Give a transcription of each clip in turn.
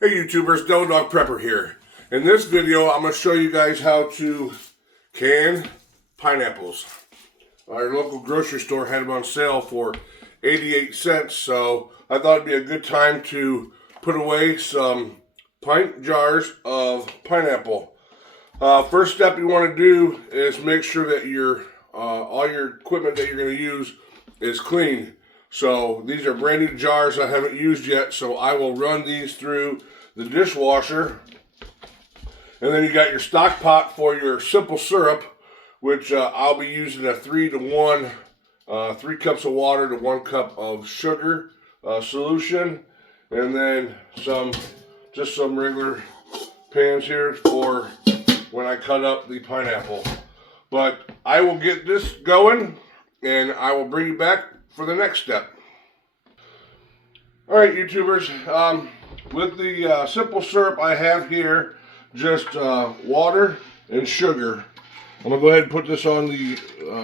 Hey YouTubers, Dog Prepper here. In this video, I'm going to show you guys how to can pineapples. Our local grocery store had them on sale for 88 cents, so I thought it'd be a good time to put away some pint jars of pineapple. First step you want to do is make sure that your all your equipment that you're going to use is clean. So these are brand new jars I haven't used yet, so I will run these through the dishwasher. And then you got your stock pot for your simple syrup, which I'll be using a 3 to 1, 3 cups of water to 1 cup of sugar solution, and then just some regular pans here for when I cut up the pineapple. But I will get this going and I will bring you back for the next step. Alright YouTubers, with the simple syrup I have here, just water and sugar. I'm going to go ahead and put this on the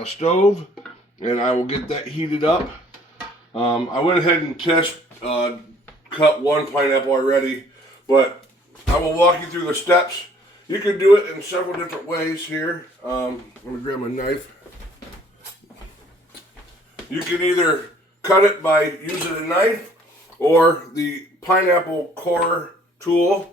stove and I will get that heated up. I went ahead and cut one pineapple already, but I will walk you through the steps. You can do it in several different ways here. I'm going to grab my knife. You can either cut it by using a knife or the pineapple core tool,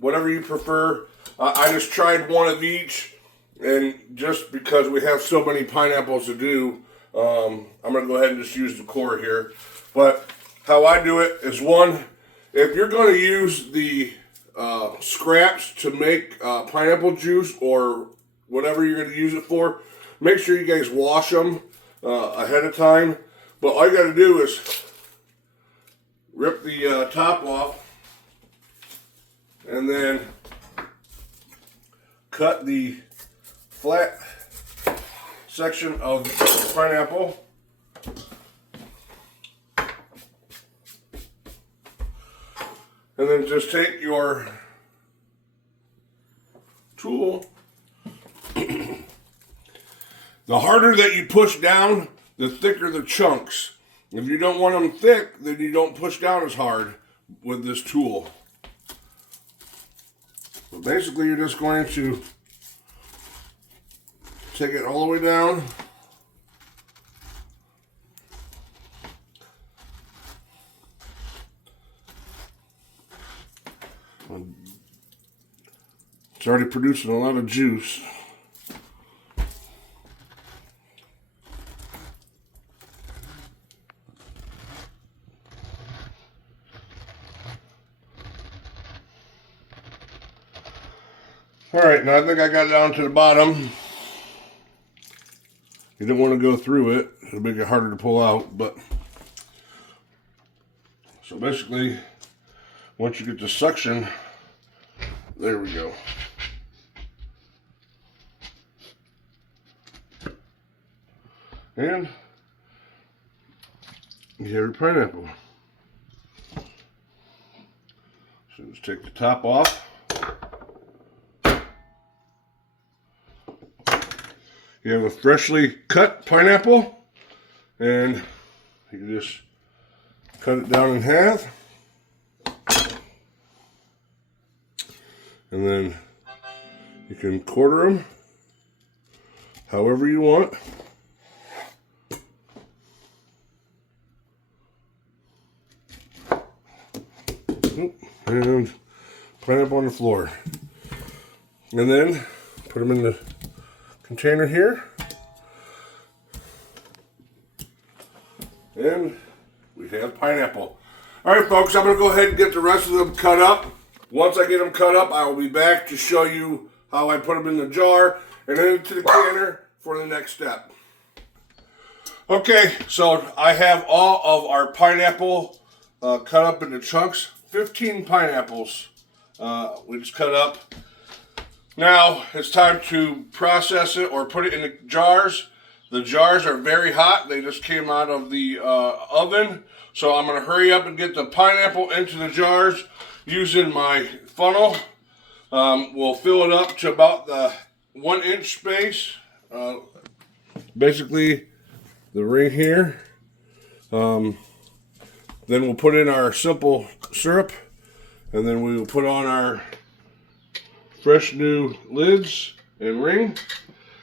whatever you prefer. I just tried one of each, and just because we have so many pineapples to do, I'm going to go ahead and just use the core here. But how I do it is, one, if you're going to use the scraps to make pineapple juice or whatever you're going to use it for, make sure you guys wash them ahead of time. But all you got to do is rip the top off and then cut the flat section of the pineapple. And then just take your tool. The harder that you push down, the thicker the chunks. If you don't want them thick, then you don't push down as hard with this tool. So basically, you're just going to take it all the way down. It's already producing a lot of juice. Alright, now I think I got it down to the bottom. You don't want to go through it. It'll make it harder to pull out, but so basically, once you get the suction, there we go. And you have your pineapple. So just take the top off. You have a freshly cut pineapple, and you can just cut it down in half. And then you can quarter them however you want. And pineapple on the floor. And then put them in the container here. And we have pineapple. Alright folks, I'm going to go ahead and get the rest of them cut up. Once I get them cut up, I will be back to show you how I put them in the jar and then into the canner for the next step. Okay, so I have all of our pineapple cut up into chunks. 15 pineapples we just cut up. Now it's time to process it or put it in the jars. The jars are very hot. They just came out of the oven. So I'm going to hurry up and get the pineapple into the jars using my funnel. We'll fill it up to about the 1-inch space. Basically the ring here. Then we'll put in our simple syrup And then we will put on our fresh new lids and ring. And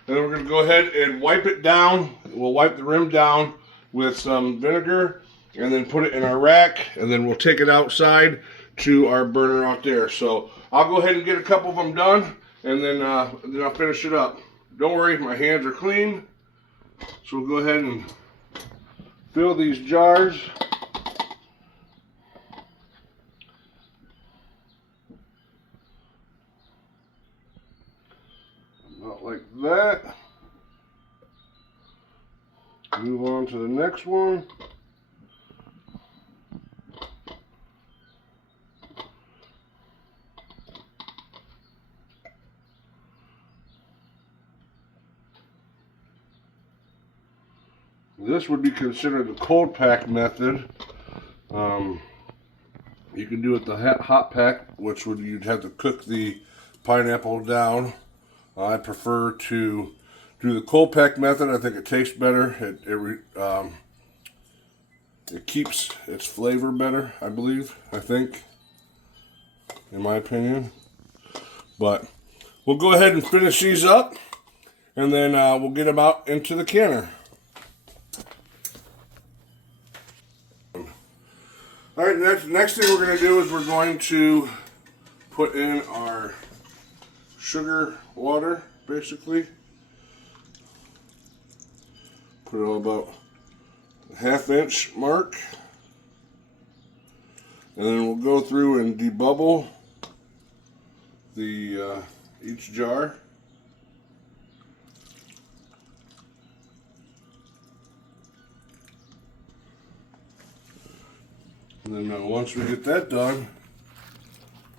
then we're going to go ahead and wipe it down. We'll wipe the rim down with some vinegar and then put it in our rack. And then we'll take it outside to our burner out there. So I'll go ahead and get a couple of them done, and then I'll finish it up. Don't worry, my hands are clean. So we'll go ahead and fill these jars. About like that. Move on to the next one. This would be considered the cold pack method. You can do it the hot pack, which would you'd have to cook the pineapple down. I prefer to do the cold pack method. I think it tastes better. It keeps its flavor better, I believe. I think, in my opinion. But we'll go ahead and finish these up, and then we'll get them out into the canner. All right, next thing we're going to do is we're going to put in our sugar water, basically. Put it on about a ½ inch mark. And then we'll go through and debubble the each jar. And then once we get that done,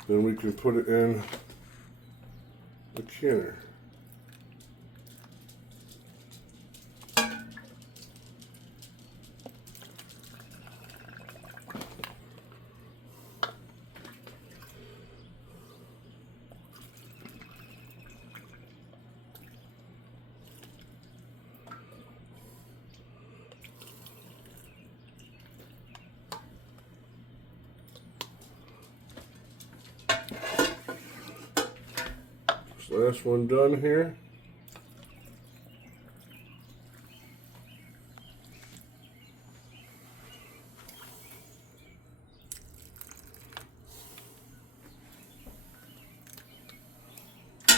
then we can put it in the canner. Last one done here.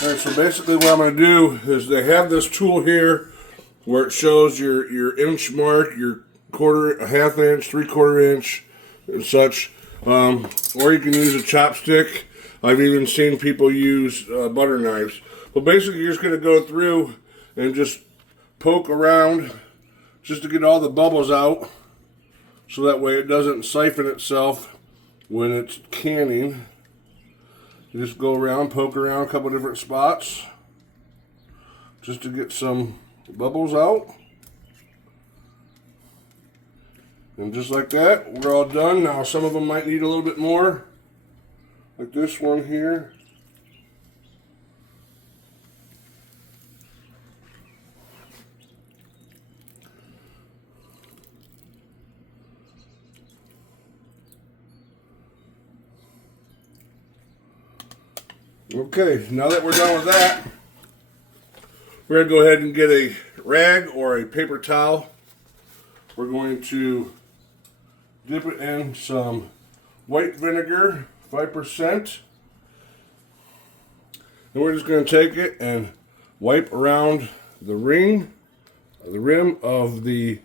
Alright, so basically what I'm going to do is they have this tool here where it shows your inch mark, your quarter, a ½ inch, 3/4 inch, and such. Or you can use a chopstick. I've even seen people use butter knives. But basically you're just going to go through and just poke around just to get all the bubbles out, so that way it doesn't siphon itself when it's canning. You just go around, poke around a couple different spots just to get some bubbles out. And just like that, we're all done. Now some of them might need a little bit more. Like this one here. Okay, now that we're done with that, we're going to go ahead and get a rag or a paper towel. We're going to dip it in some white vinegar, 5%. And we're just going to take it and wipe around the rim of the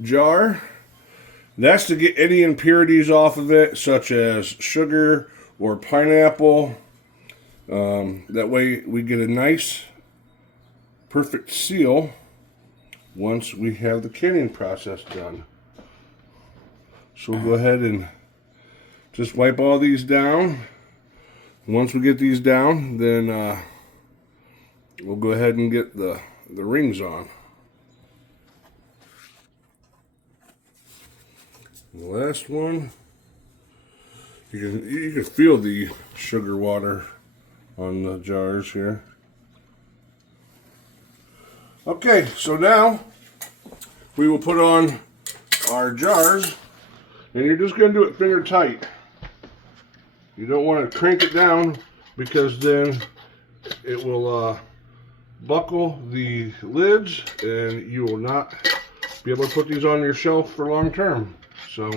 jar. That's to get any impurities off of it, such as sugar or pineapple. That way we get a nice, perfect seal once we have the canning process done. So we'll go ahead and just wipe all these down. Once we get these down, then we'll go ahead and get the rings on. The last one, you can feel the sugar water on the jars here. Okay, so now we will put on our jars, and you're just going to do it finger tight. You don't want to crank it down because then it will buckle the lids and you will not be able to put these on your shelf for long term. So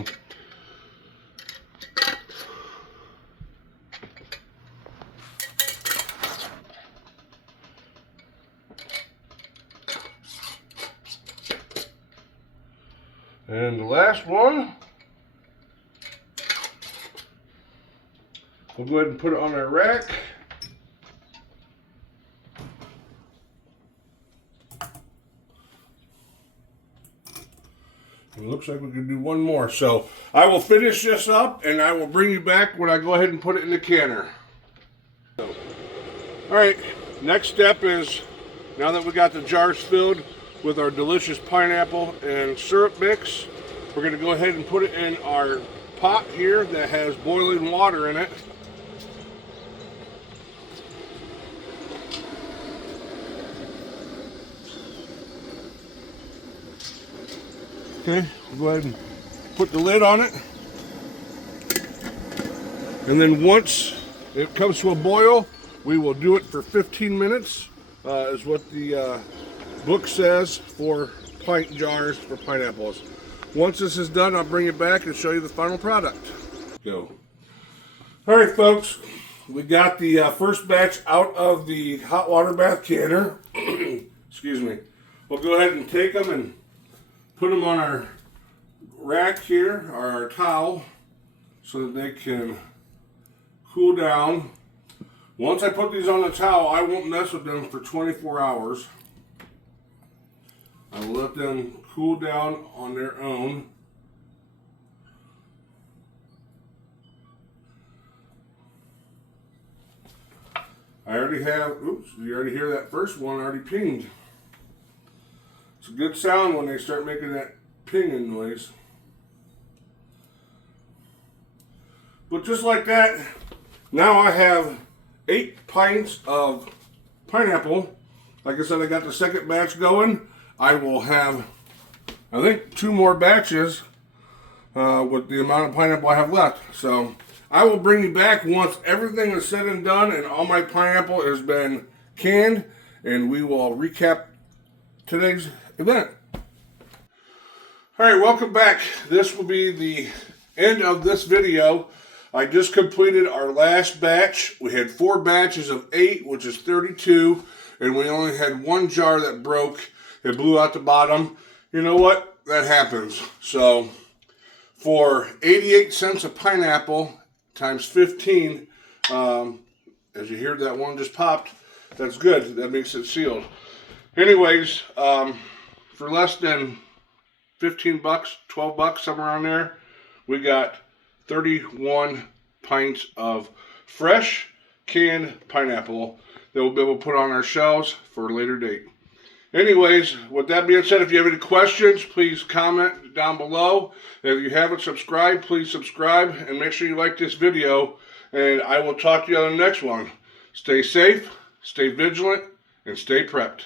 and the last one, we'll go ahead and put it on our rack. It looks like we can do one more. So I will finish this up and I will bring you back when I go ahead and put it in the canner. Alright, next step is, now that we got the jars filled with our delicious pineapple and syrup mix, we're going to go ahead and put it in our pot here that has boiling water in it. Okay, we'll go ahead and put the lid on it. And then once it comes to a boil, we will do it for 15 minutes, is what the book says for pint jars for pineapples. Once this is done, I'll bring it back and show you the final product. Go. All right, folks, we got the first batch out of the hot water bath canner. Excuse me. We'll go ahead and take them and put them on our rack here, or our towel, so that they can cool down. Once I put these on the towel, I won't mess with them for 24 hours. I will let them cool down on their own. I already have, oops, you already hear that first one already pinged. It's a good sound when they start making that pinging noise. But just like that, now I have 8 pints of pineapple. Like I said, I got the second batch going. I will have, I think, 2 more batches with the amount of pineapple I have left. So I will bring you back once everything is said and done and all my pineapple has been canned, and we will recap today's event. Alright, welcome back. This will be the end of this video. I just completed our last batch. We had 4 batches of 8, which is 32, and we only had 1 jar that broke. It blew out the bottom. You know what? That happens. So for 88 cents a pineapple times 15, as you hear, that one just popped. That's good. That makes it sealed. Anyways, for less than 15 bucks, 12 bucks, somewhere around there, we got 31 pints of fresh canned pineapple that we'll be able to put on our shelves for a later date. Anyways, with that being said, if you have any questions, please comment down below. If you haven't subscribed, please subscribe and make sure you like this video. And I will talk to you on the next one. Stay safe, stay vigilant, and stay prepped.